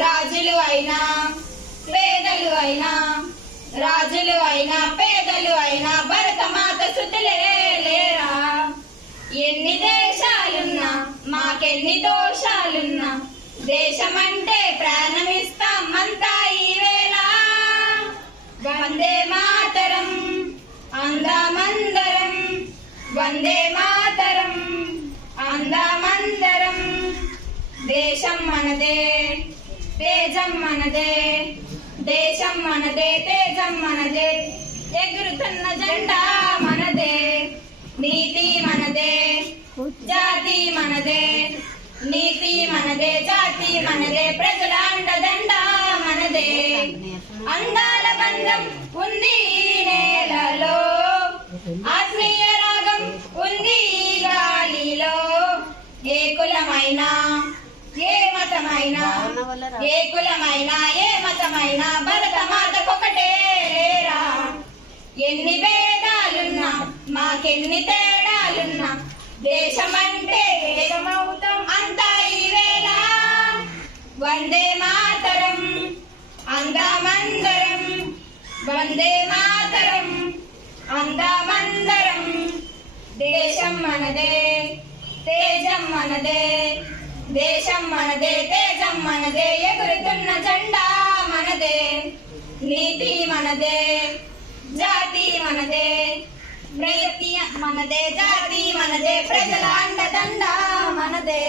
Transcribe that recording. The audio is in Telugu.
రాజులు అయినా పేదలు అయినా, రాజులు అయినా పేదలు అయినా భరతమాత సుతులే లేరా. ఎన్ని దేశాలున్నా మాకెన్ని దోషాలున్నా దేశమంటే ప్రాణమిస్తాం అంతా ఈవేళ. వందే మాతరం అందామందరం, వందే మాతరం అందామందరం. దేశం మనదే తేజం మనదే, దేశం మనదే తేజం మనదే. ఎగురుతున్న జెండా మనదే, నీతి మనదే జాతి మనదే, నీతి మనదే జాతి మనదే. ప్రజల అండదండ మనదే. అందాల బంధం ఉంది ఈ నేలలో, ఆత్మీయ రాగం ఉంది ఈ గాలిలో. ఏ కులమైనా ఏ మతమైనా, ఏ కులమైనా ఏ మతమైనా భరతమాతకొకటే లేరా. ఎన్ని భేదాలున్నా మాకెన్ని తేడాలున్నా దేశమంటే ఏకమవుతాం అంతా ఈవేళ. వందే మాతరం అందామందరం, వందే మాతరం అందామందరం. దేశం మనదే తేజం మనదే, దేశం మనదే తేజం మనదే. ఎగురుతున్న జెండా మనదే, నీతి మనదే జాతి మనదే, ప్రయత్ని మనదే జాతి మనదే. ప్రజల అండదండ మనదే.